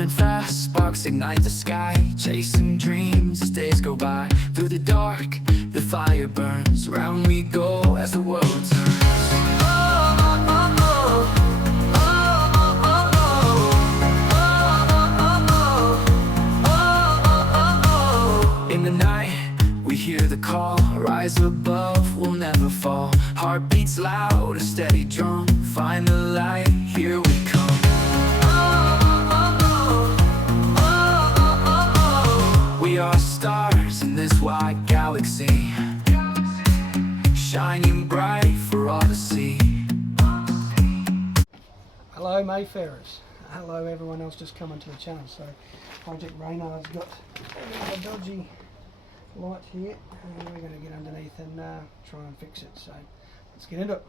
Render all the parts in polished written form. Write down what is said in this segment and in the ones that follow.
running fast, sparks ignite the sky, chasing dreams as days go by. Through the dark, the fire burns, round we go as the world turns. In the night, we hear the call, rise above, we'll never fall. Heartbeats loud, a steady drum, find the light, here we come. We are stars in this wide galaxy, shining bright for all to see. Hello Mayfarers, hello everyone else just coming to the channel. So Project Raynar's got a dodgy light here and we're going to get underneath and try and fix it. So let's get into it.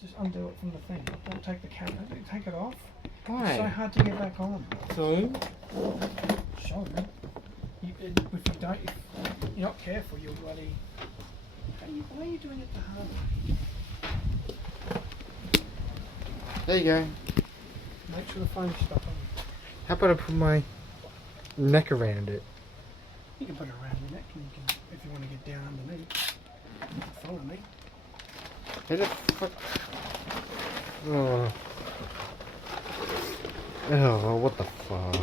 Just undo it from the thing, don't take the camera, take it off. Why? It's so hard to get back on. So? Show me. If you don't, if you're not careful, you'll bloody... Why are you doing it the hard way? There you go. Make sure the phone's stuck on. How about I put my neck around it? You can put it around your neck and you can, if you want to get down underneath. Follow me. How the fuck? Oh. Oh, what the fuck? Can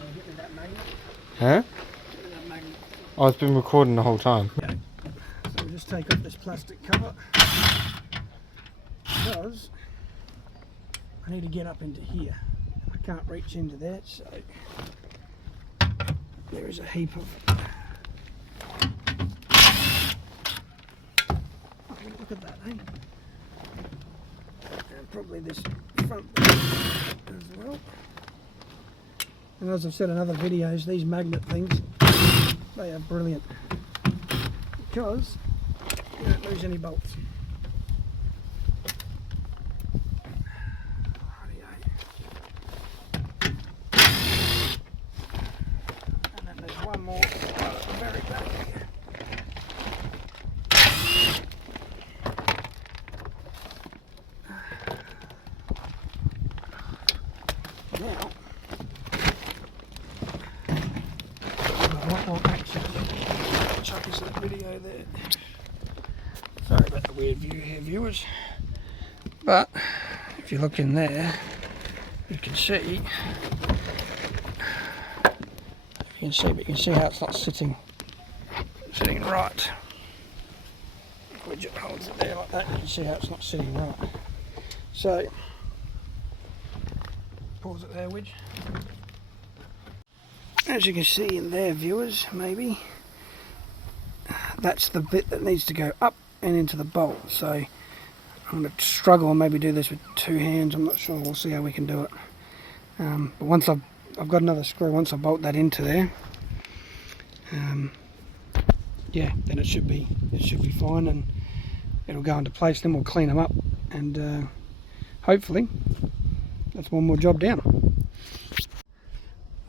you get me that magnet? Huh? Get me that magnet. Oh, it's been recording the whole time. Okay. So we'll just take off this plastic cover. Because I need to get up into here. I can't reach into there, so there is a heap of... Oh, look at that, eh? And probably this front as well. And as I've said in other videos, these magnet things, they are brilliant because you don't lose any bolts. And then there's one more at the very back here. Now, I've got a lot more action. Chuck this that video there. Sorry about the weird view here, viewers. But if you look in there, you can see. You can see how it's not sitting right. Widget holds it there like that. You can see how it's not sitting right. So pause it there, Widge. As you can see in there, viewers, maybe that's the bit that needs to go up and into the bolt. So I'm going to struggle and maybe do this with two hands. I'm not sure. We'll see how we can do it. But once I've got another screw. Once I bolt that into there, yeah, then it should be fine and it'll go into place. Then we'll clean them up and hopefully that's one more job down.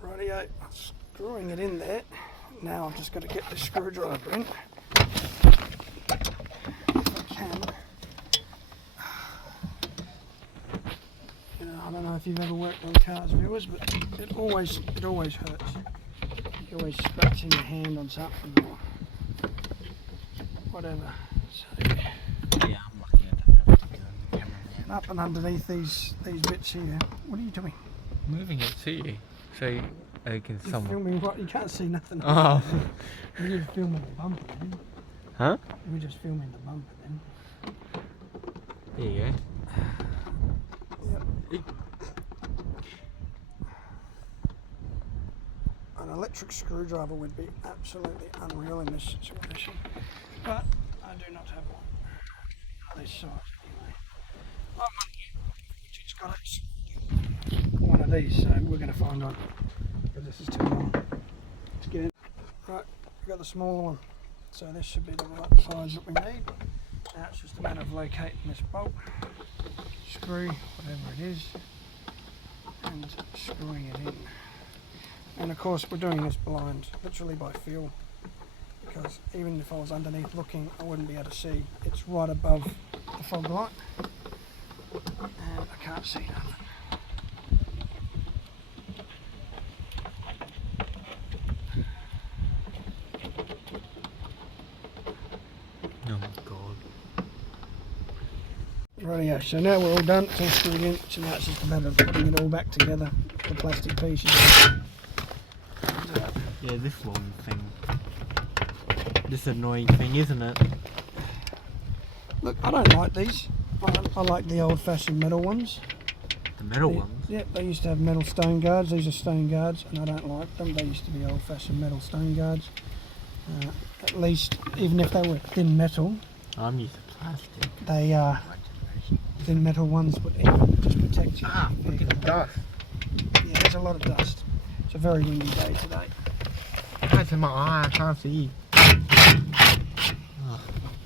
Rightio, screwing it in there. Now I've just got to get the screwdriver in. If I can. You know, I don't know if you've ever worked on cars, viewers, but it always hurts. You're always scratching your hand on something or whatever. So, yeah, I'm lucky I don't have to go on the camera now. up and underneath these bits here. What are you doing? Moving it to you so I can You're somewhat. filming what? You can't see nothing. Oh. We're just filming the bumper then. Huh? We're just filming the bumper then. There you go. Yep. An electric screwdriver would be absolutely unreal in this situation, but I do not have one on this size anyway. I've one here, which has got one of these, so we're going to find one, because this is too long. Let's get in. Right, we've got the smaller one, so this should be the right size that we need. Now it's just a matter of locating this bolt, screw, whatever it is, and screwing it in. And of course we're doing this blind, literally by feel, because even if I was underneath looking, I wouldn't be able to see. It's right above the fog light, and I can't see nothing. Oh my god. Rightio, so now we're all done, it's all screwed in, so now it's just a matter of putting it all back together, the plastic pieces. Yeah, this long thing. This annoying thing, isn't it? Look, I don't like these. I like the old-fashioned metal ones. The metal ones? Yep, they used to have metal stone guards. These are stone guards, and I don't like them. They used to be old-fashioned metal stone guards. At least, even if they were thin metal, I'm used to plastic. they My generation. thin metal ones would even just protect you. Ah, look at the dust. Yeah, there's a lot of dust. It's a very windy day today. It's in my eye, I can't see. Oh,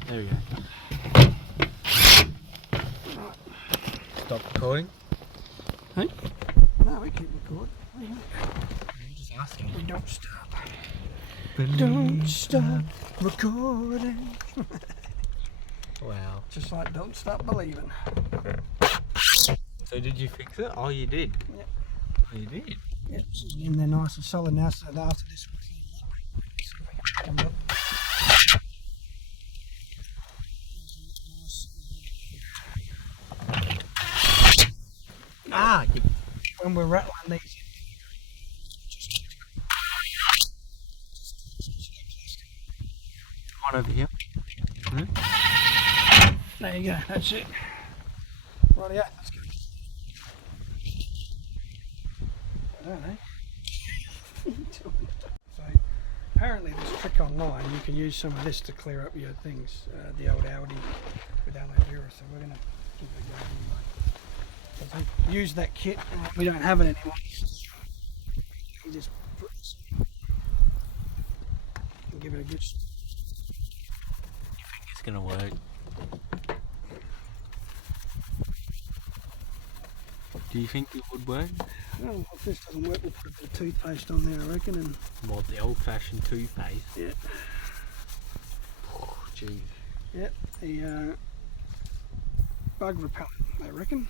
there we go. Stop recording. Hey? No, we keep recording. I'm just asking. We don't stop. Don't stop recording. Wow. Just like don't stop believing. So did you fix it? Oh, you did? Yep. Oh, you did? Yep, it's in there nice and solid now, so that after this we clean it up. Ah, you... When we're rattling these one over here. Hmm? there you go, that's it. Rightio, let's go. I don't know. So apparently this trick online, you can use some of this to clear up your things, the old Audi with aloe vera, so we're going to give it a go anyway. So we use that kit, we don't have it anymore. You just put this in and give it a good It's gonna work. Do you think it would work? Well, if this doesn't work, we'll put a bit of toothpaste on there, I reckon, and What, the old-fashioned toothpaste? yeah, Oh, jeez. yeah, the bug repellent, I reckon.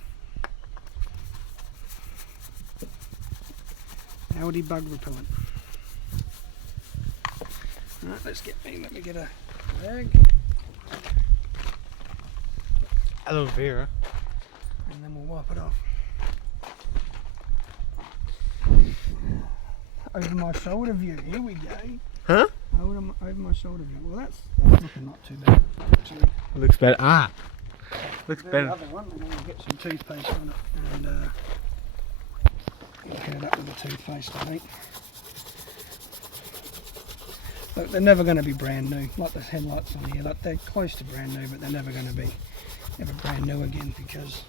Audi bug repellent. Right, let me get a bag, Aloe vera. and then we'll wipe it off. Over my shoulder view, here we go. Huh? Over my shoulder view. Well, that's looking not too bad, actually. Looks better. Ah! Looks The better. other one, and then we'll get some toothpaste on it, and clean it up with the toothpaste, I think. Look, they're never going to be brand new, like the headlights on here. Like, they're close to brand new, but they're never going to be ever brand new again, because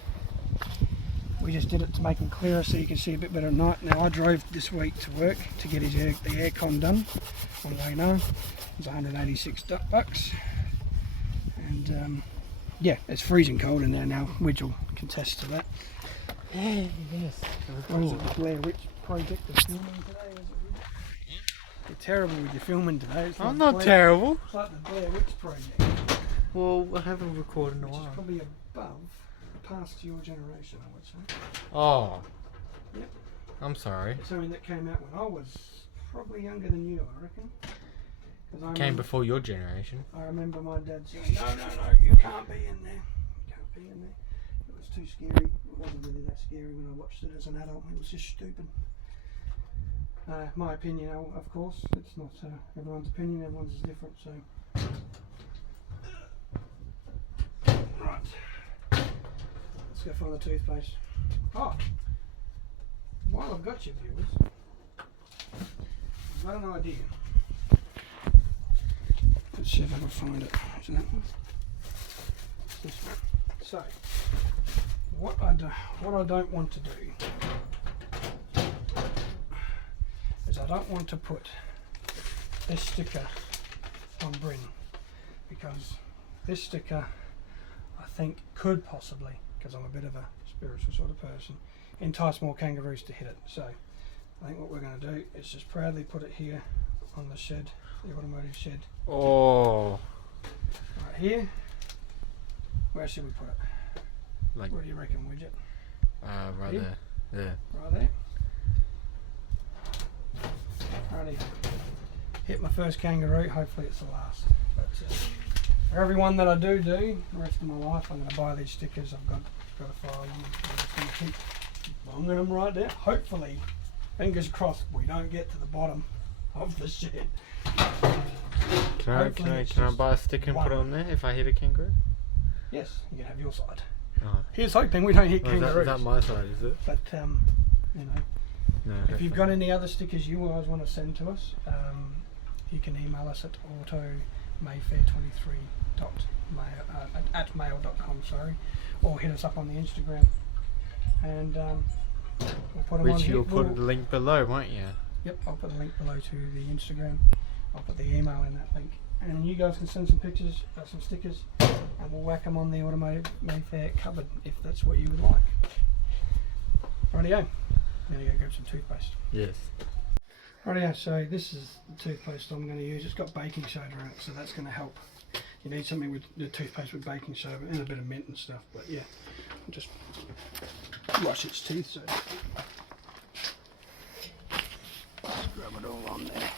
we just did it to make them clearer so you can see a bit better at night. Now, I drove this week to work to get the aircon done on Raynar. It was $186. And yeah, it's freezing cold in there now. Widge will contest to that. Yes. What is it, the Blair Witch Project of filming today? Is it? You're terrible with your filming today. It's I'm like not Blair- terrible. It's like the Blair Witch Project, Well, I haven't recorded in a which is while. probably above, past your generation, I would say. Oh. Yep. I'm sorry. It's something that came out when I was probably younger than you, I reckon. 'Cause I Came remember- before your generation. I remember my dad saying, no, you can't be in there. You can't be in there. It was too scary. It wasn't really that scary when I watched it as an adult. It was just stupid. My opinion, of course. It's not everyone's opinion. Everyone's is different, so. Right. Let's go find the toothpaste. Oh! While I've got you, viewers, I've got an idea. Let's see if I can find it. Is it that one? It's this one. So, what I don't want to do is I don't want to put this sticker on Bryn, because this sticker I think could possibly, because I'm a bit of a spiritual sort of person, entice more kangaroos to hit it. So I think what we're going to do is just proudly put it here on the shed, the automotive shed. Oh. Right here. Where should we put it? Like What do you reckon, Widget? Right Here? there. Right there. Righty. Hit my first kangaroo, hopefully it's the last. But for everyone that I do, the rest of my life, I'm going to buy these stickers. I've got a file on them. I'm just going to keep bunging them right there. Hopefully, fingers crossed, we don't get to the bottom of the shed. Can I buy a sticker and put it on there if I hit a kangaroo? Yes, you can have your side. Oh. Here's hoping we don't hit kangaroos. Is that my side, is it? But, you know, No. if you've got any other stickers you guys want to send to us, you can email us at automayfair23@mail.com, sorry, or hit us up on the Instagram, and we'll put them on Which here. you'll put the link below, won't you? Yep, I'll put the link below to the Instagram. I'll put the email in that link, and then you guys can send some pictures, some stickers, and we'll whack them on the Automotive Mayfair cupboard if that's what you would like. Rightio. Now you go grab some toothpaste. Yes. Rightio, so this is the toothpaste I'm going to use. It's got baking soda in it, so that's going to help. You need something with the toothpaste with baking soda and a bit of mint and stuff, but yeah, just brush its teeth. So just rub it all on there.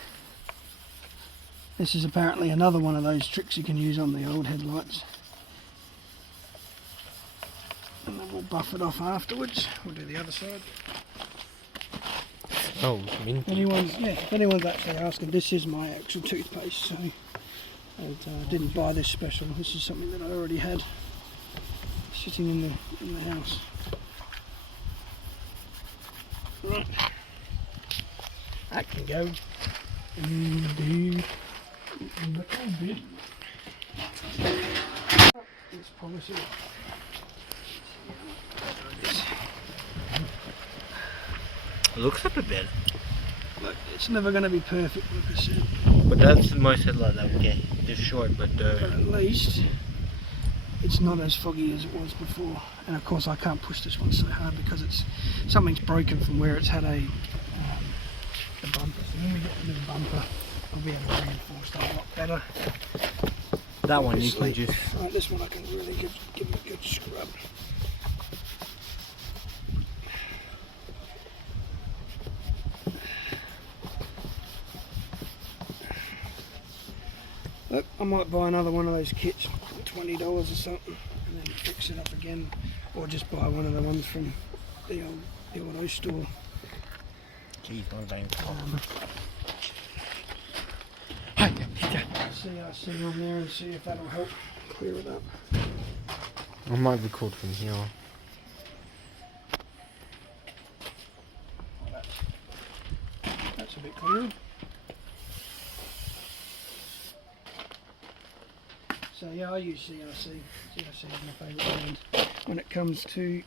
This is apparently another one of those tricks you can use on the old headlights. And then we'll buff it off afterwards. We'll do the other side. Oh, minty. If anyone's actually asking, this is my actual toothpaste, so I didn't buy this special. This is something that I already had sitting in the house. Right, that can go. Indeed. Little bit. Let's polish it up. Looks a bit better. Look, it's never going to be perfect, like I said. But that's the most headlight that we get. They're short, but But at least it's not as foggy as it was before. And of course I can't push this one so hard because something's broken from where it's had a bumper. So when we get the new bumper, I'll be able to reinforce that a lot better. that one you Obviously, can just... right, this one I can really give it a good scrub. Look, I might buy another one of those kits, $20 or something, and then fix it up again, or just buy one of the ones from the auto store. Jeez, my veins. CRC on there and see if that'll help clear it up. I might record from here. That's a bit clearer. So yeah, I use CRC. CRC is my favourite brand when it comes to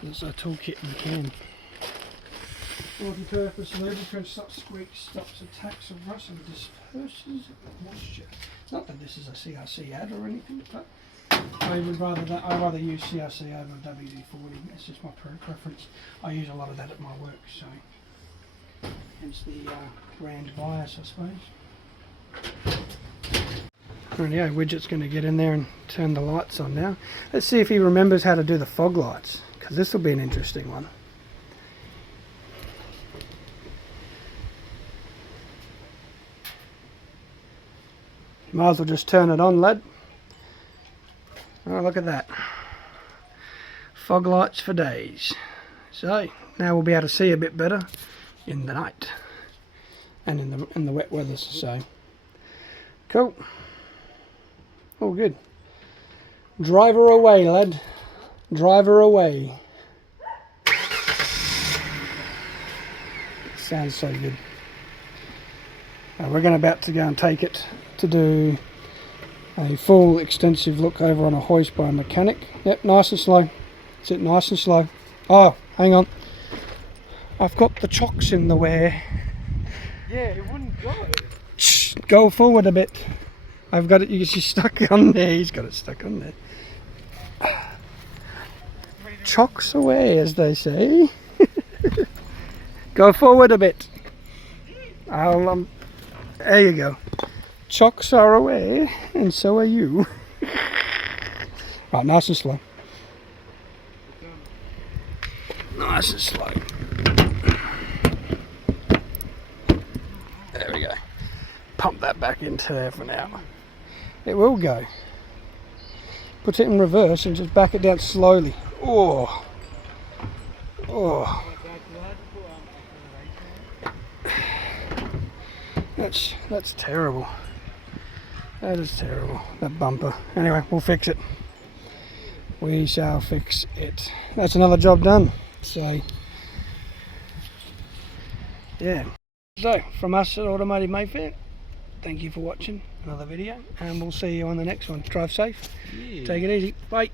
it's a toolkit in the can. Multi-purpose lubricant, stops squeaks, stops attacks of rust and disperses moisture. Not that this is a CRC ad or anything, but I'd rather use CRC over WD-40. It's just my preference. I use a lot of that at my work, so hence the brand bias, I suppose. Rightio, Widget's going to get in there and turn the lights on now. Let's see if he remembers how to do the fog lights, because this will be an interesting one. Might as well just turn it on, lad. Oh, look at that. Fog lights for days. So, now we'll be able to see a bit better in the night. And in the wet weather, so. Cool. All good. Drive her away, lad. Drive her away. Sounds so good. We're about to go and take it to do a full extensive look over on a hoist by a mechanic. Yep, nice and slow. That's it, nice and slow. Oh, hang on. I've got the chocks in the way. Yeah, it wouldn't go. Shh, go forward a bit. I've got it, she's stuck on there. He's got it stuck on there. Chocks away, as they say. Go forward a bit. There you go. Chocks are away, and so are you. Right, nice and slow. Nice and slow. There we go. Pump that back into there for now. It will go. Put it in reverse and just back it down slowly. Oh. Oh. That's terrible. That is terrible. That bumper. Anyway, we'll fix it. We shall fix it. That's another job done. So, yeah. So, from us at Automotive Mayfair, thank you for watching another video, and we'll see you on the next one. Drive safe. Yeah. Take it easy. Bye.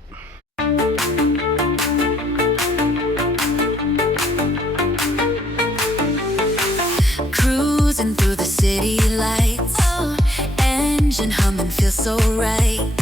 Cruising through the city lights, engine humming, feels so right.